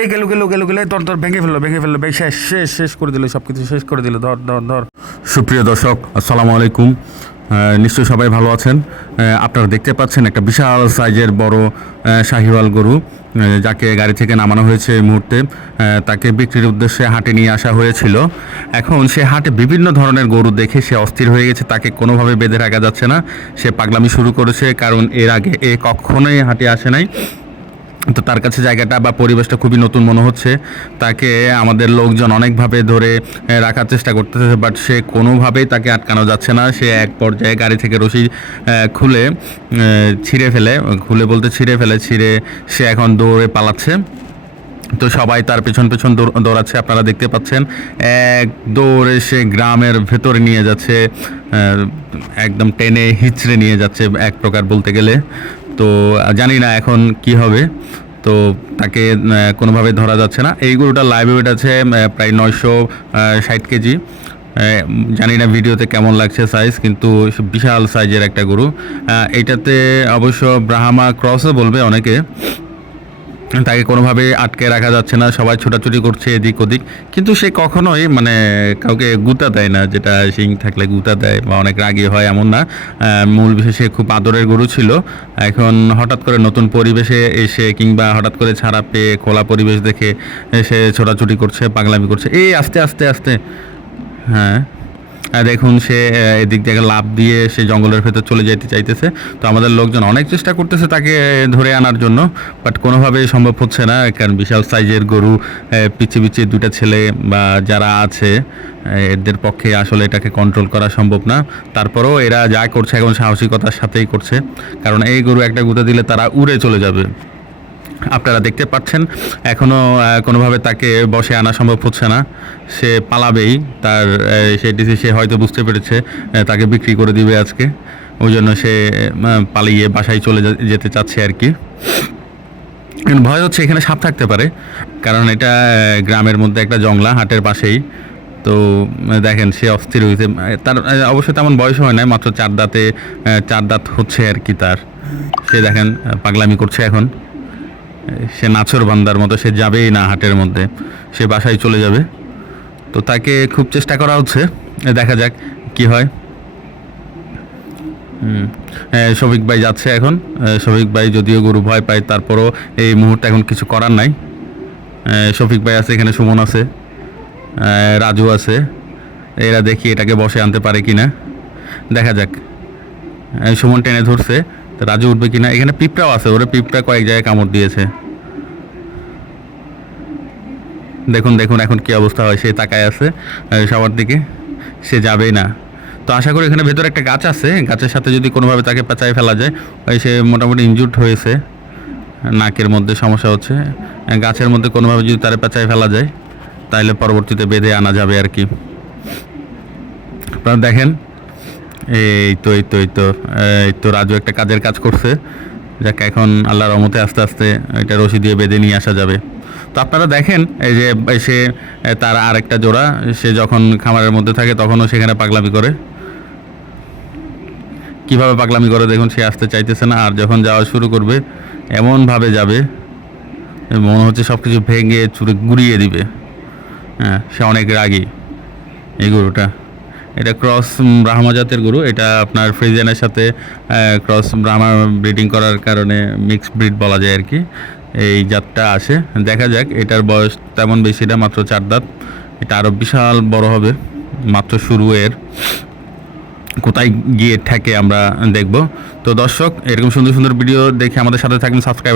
এই গেলো গেলো গেলো গেলো তোর তোর ভেঙে ফেলল ভেঙে ফেলল শেষ শেষ শেষ করে দিল সব কিছু শেষ করে দিল, ধর ধর ধর। সুপ্রিয় দর্শক, আসসালামু আলাইকুম। নিশ্চয়ই সবাই ভালো আছেন। আপনারা দেখতে পাচ্ছেন একটা বিশাল সাইজের বড় শাহিওয়াল গরু যাকে গাড়ি থেকে নামানো হয়েছে এই মুহূর্তে। তাকে বিক্রির উদ্দেশ্যে হাটে নিয়ে আসা হয়েছিল। এখন সে হাটে বিভিন্ন ধরনের গরু দেখে সে অস্থির হয়ে গেছে, তাকে কোনোভাবে বেঁধে রাখা যাচ্ছে না। সে পাগলামি শুরু করেছে, কারণ এর আগে এ কখনোই হাটে আসে নাই। তো তার কাছে জায়গাটা বা পরিবেশটা খুবই নতুন মনে হচ্ছে। তাকে আমাদের লোকজন অনেকভাবে ধরে রাখার চেষ্টা করতেছে বাট সে কোনোভাবেই তাকে আটকানো যাচ্ছে না। সে এক পর্যায়ে গাড়ি থেকে রশি খুলে ছিঁড়ে ফেলে, খুলে বলতে ছিঁড়ে ফেলে, ছিঁড়ে সে এখন দৌড়ে পালাচ্ছে। তো সবাই তার পেছন পেছন দৌড়- দৌড়াচ্ছে, আপনারা দেখতে পাচ্ছেন। এক দৌড়ে সে গ্রামের ভেতরে নিয়ে যাচ্ছে একদম টেনে হিচড়ে নিয়ে যাচ্ছে, এক প্রকার বলতে গেলে। তো জানি না এখন কি হবে। তো তাকে কোনোভাবে ধরা যাচ্ছে না। এই গরুটার লাইভ ওয়েট আছে প্রায় নয়শো ষাট কেজি। জানি না ভিডিওতে কেমন লাগছে সাইজ কিন্তু বিশাল সাইজের একটা গরু। এটাতে অবশ্য ব্রাহামা ক্রসও বলবে অনেকে। তাকে কোনোভাবে আটকে রাখা যাচ্ছে না, সবাই ছোটাছুটি করছে এদিক ওদিক। কিন্তু সে কখনোই মানে কাউকে গুতা দেয় না, যেটা শিং থাকলে গুতা দেয় বা অনেক রাগী হয় এমন না। মূল সে খুব আদরের গরু ছিল। এখন হঠাৎ করে নতুন পরিবেশে এসে কিংবা হঠাৎ করে ছাড়া পেয়ে খোলা পরিবেশ দেখে সে ছোটাছুটি করছে, পাগলামি করছে। এই আস্তে আস্তে আস্তে। হ্যাঁ। দেখুন সে এদিক থেকে লাভ দিয়ে সে জঙ্গলের ভেতর চলে যেতে চাইতেছে। তো আমাদের লোকজন অনেক চেষ্টা করতেছে তাকে ধরে আনার জন্য বাট কোনোভাবেই সম্ভব হচ্ছে না, কারণ বিশাল সাইজের গরু পিছিয়ে পিছিয়ে দুইটা ছেলে বা যারা আছে এদের পক্ষে আসলে এটাকে কন্ট্রোল করা সম্ভব না। তারপরেও এরা যা করছে, এখন সাহসিকতার সাথেই করছে, কারণ এই গরু একটা গুঁতে দিলে তারা উড়ে চলে যাবে। আপনারা দেখতে পাচ্ছেন এখনও কোনোভাবে তাকে বসে আনা সম্ভব হচ্ছে না। সে পালাবেই, তার সে ডিসি, সে হয়তো বুঝতে পেরেছে তাকে বিক্রি করে দিবে আজকে। ওই জন্য সে পালিয়ে বাসায় চলে যেতে চাচ্ছে আর কি। ভয় হচ্ছে এখানে সাপ থাকতে পারে, কারণ এটা গ্রামের মধ্যে একটা জংলা, হাটের পাশেই। তো দেখেন, সে অস্থির হয়েছে তার অবশ্য তেমন বয়স হয় না মাত্র চার দাঁতে চার দাঁত হচ্ছে আর কি তার। সে দেখেন, পাগলামি করছে এখন। সে নাছর বান্দার মতো, সে যাবেই না হাটের মধ্যে, সে বাসায় চলে যাবে। তো তাকে খুব চেষ্টা করা হচ্ছে। দেখা যাক কি হয়। শফিক ভাই যাচ্ছে এখন। শফিক ভাই যদিও গরু ভয় পায়, তারপরও এই মুহূর্তে এখন কিছু করার নাই। শফিক ভাই আছে এখানে, সুমন আছে রাজু আছে। এরা দেখি এটাকে বসে আনতে পারে কি না দেখা যাক। সুমন টেনে ধরছে। তো রাজু উঠবে কিনা? এখানে পিঁপড়াও আছে, ওরে পিঁপড়া কয়েক জায়গায় কামড় দিয়েছে। দেখুন দেখুন এখন কি অবস্থা হয়, সে তাকায় আছে সবার দিকে, সে যাবেই না। তো আশা করি এখানে ভেতরে একটা গাছ আছে, গাছের সাথে যদি কোনোভাবে তাকে পেঁচায় ফেলা যায়, ওই সে মোটামুটি ইনজুর্ড হয়েছে, নাকের মধ্যে সমস্যা হচ্ছে গাছের মধ্যে কোনোভাবে যদি তারে পেঁচায় ফেলা যায় তাহলে পরবর্তীতে বেঁধে আনা যাবে আর কি। আপনারা দেখেন এই তো এই তো এই তো। এই তো রাজু একটা কাজের কাজ করছে। যাকে, এখন আল্লাহর রহমতে আস্তে আস্তে এটা রশি দিয়ে বেঁধে নিয়ে আসা যাবে। তো আপনারা দেখেন, এই যে সে তার আরেকটা জোড়া, সে যখন খামারের মধ্যে থাকে তখনও সেখানে পাগলামি করে। কীভাবে পাগলামি করে দেখুন, সে আসতে চাইতেছে না, আর যখন যাওয়া শুরু করবে, এমনভাবে যাবে, মনে হচ্ছে সব কিছু ভেঙে চুরে গুড়িয়ে দিবে। হ্যাঁ সে অনেক রাগী, এই গরুটা। এটা ক্রস ব্রাহ্মা জাতের গরু, এটা আপনার ফ্রিজেনের সাথে ক্রস ব্রাহ্মা ব্রিডিং করার কারণে মিক্স ব্রিড বলা যায় আর কি। এই জাতটা আসে। দেখা যাক, এটার বয়স তেমন বেশি না, মাত্র চার দাঁত। এটা আরও বিশাল বড় হবে, মাত্র শুরু এর। কোথায় গিয়ে ঠেকে আমরা দেখব। তো দর্শক, এরকম সুন্দর সুন্দর ভিডিও দেখে আমাদের সাথে থাকবেন সাবস্ক্রাইব